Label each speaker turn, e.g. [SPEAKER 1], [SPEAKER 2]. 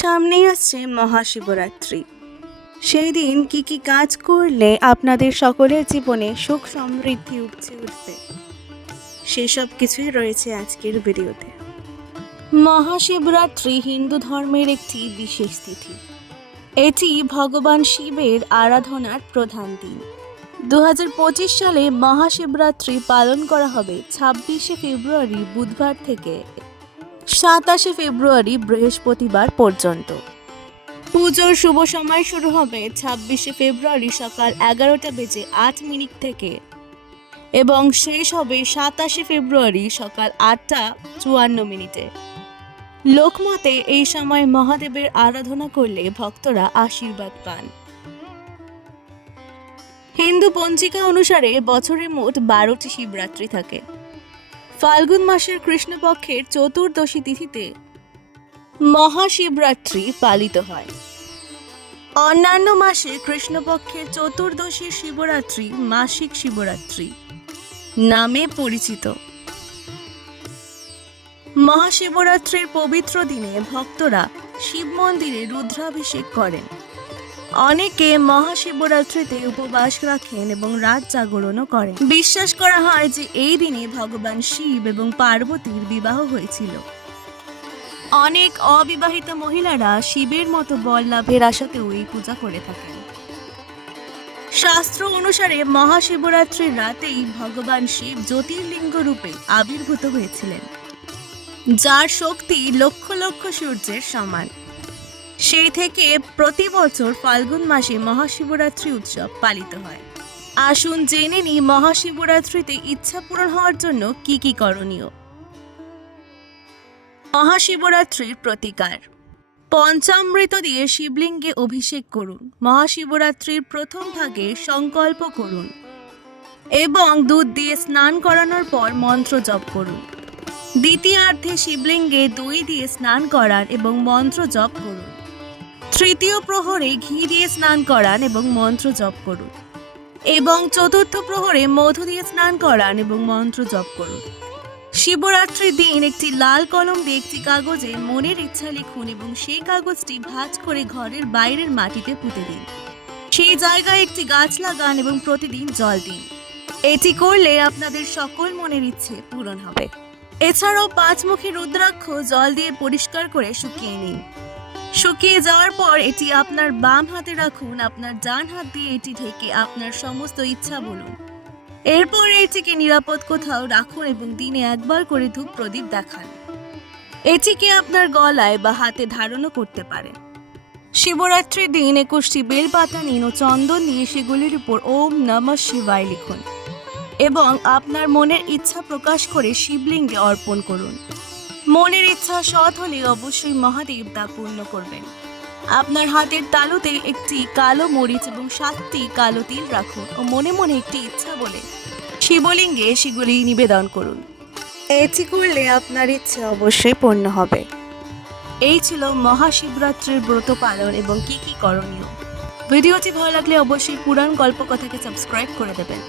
[SPEAKER 1] সামনেই আসছে মহাশিবরাত্রি। সেই দিন কি কি কাজ করলে আপনাদের সকলের জীবনে সুখ সমৃদ্ধি উঠছে উঠবে, সেসব কিছুই রয়েছে আজকের ভিডিওতে। মহাশিবরাত্রি হিন্দু ধর্মের একটি বিশেষ তিথি। এটি ভগবান শিবের আরাধনার প্রধান দিন। দু হাজার পঁচিশ সালে মহাশিবরাত্রি পালন করা হবে ছাব্বিশে ফেব্রুয়ারি বুধবার থেকে। সাতাশে ফেব্রুয়ারি বৃহস্পতিবার পর্যন্ত। পুজোর শুভ সময় শুরু হবে ছাব্বিশে ফেব্রুয়ারি সকাল এগারোটা বেজে আট মিনিট থেকে। এবং শেষ হবে সাতাশে ফেব্রুয়ারি সকাল আটটা চুয়ান্ন মিনিটে। লোকমতে এই সময় মহাদেবের আরাধনা করলে ভক্তরা আশীর্বাদ পান। হিন্দু পঞ্জিকা অনুসারে বছরে মোট বারোটি শিবরাত্রি থাকে। ফাল্গুন মাসের কৃষ্ণপক্ষের চতুর্দশী তিথিতে মহাশিবরাত্রি পালিত হয়। অন্যান্য মাসে কৃষ্ণপক্ষের চতুর্দশী শিবরাত্রি মাসিক শিবরাত্রি নামে পরিচিত। মহাশিবরাত্রির পবিত্র দিনে ভক্তরা শিব মন্দিরে রুদ্রাভিষেক করেন। অনেকে মহাশিবরাত্রিতে উপবাস রাখেন এবং রাত জাগরণও করেন। বিশ্বাস করা হয় যে এই দিনে ভগবান শিব এবং পার্বতীর বিবাহ হয়েছিল। অনেক অবিবাহিত মহিলারা শিবের মতো বল লাভের আশাতেও এই পূজা করে থাকেন। শাস্ত্র অনুসারে মহাশিবরাত্রির রাতেই ভগবান শিব জ্যোতির্লিঙ্গ রূপে আবির্ভূত হয়েছিলেন, যার শক্তি লক্ষ লক্ষ সূর্যের সমান। সেই থেকে প্রতি বছর ফাল্গুন মাসে মহাশিবরাত্রি উৎসব পালিত হয়। আসুন জেনে নিই মহাশিবরাত্রিতে ইচ্ছা পূরণ হওয়ার জন্য কি কি করণীয়। মহাশিবরাত্রির প্রতিকার। পঞ্চামৃত দিয়ে শিবলিঙ্গে অভিষেক করুন। মহাশিবরাত্রির প্রথম ভাগে সংকল্প করুন। এবং দুধ দিয়ে স্নান করানোর পর মন্ত্র জপ করুন। দ্বিতীয়ার্ধে শিবলিঙ্গে দই দিয়ে স্নান করান এবং মন্ত্র জপ করুন। তৃতীয় প্রহরে ঘি দিয়ে স্নান করান এবং মন্ত্র জপ করুন। এবং চতুর্থ প্রহরে মধু দিয়ে স্নান করান এবং মন্ত্র জপ করুন। শিবরাত্রির দিন একটি লাল কলম দিয়ে একটি কাগজে মনের ইচ্ছা লিখুন এবং সেই কাগজটি ভাঁজ করে ঘরের বাইরের মাটিতে পুঁতে দিন। সেই জায়গায় একটি গাছ লাগান এবং প্রতিদিন জল দিন। এটি করলে আপনাদের সকল মনের ইচ্ছে পূরণ হবে। এছাড়াও পাঁচমুখী রুদ্রাক্ষ জল দিয়ে পরিষ্কার করে শুকিয়ে নিন। শুকিয়ে যাওয়ার পর এটি আপনার বাম হাতে রাখুন, আপনার ডান হাত দিয়ে এটি ঢেকে আপনার সমস্ত ইচ্ছা বলুন। এরপর এটিকে নিরাপদ কোথাও রাখুন এবং দিনে একবার করে ধূপ প্রদীপ দেখান। এটিকে আপনার গলায় বা হাতে ধারণও করতে পারেন। শিবরাত্রির দিন একুশটি বেলপাতা নিন ও চন্দন দিয়ে সেগুলির উপর ওম নমঃ শিবায় লিখুন এবং আপনার মনের ইচ্ছা প্রকাশ করে শিবলিঙ্গে অর্পণ করুন। মনের ইচ্ছা সৎ হলে অবশ্যই মহাদেব তা পূর্ণ করবেন। আপনার হাতের তালুতে একটি কালো মরিচ এবং সাতটি কালো তিল রাখুন ও মনে মনে একটি ইচ্ছা বলে শিবলিঙ্গে সেগুলি নিবেদন করুন। এটি করলে আপনার ইচ্ছে অবশ্যই পূর্ণ হবে। এই ছিল মহাশিবরাত্রির ব্রত পালন এবং কি কি করণীয়। ভিডিওটি ভালো লাগলে অবশ্যই পুরাণ গল্প কথাকে সাবস্ক্রাইব করে দেবেন।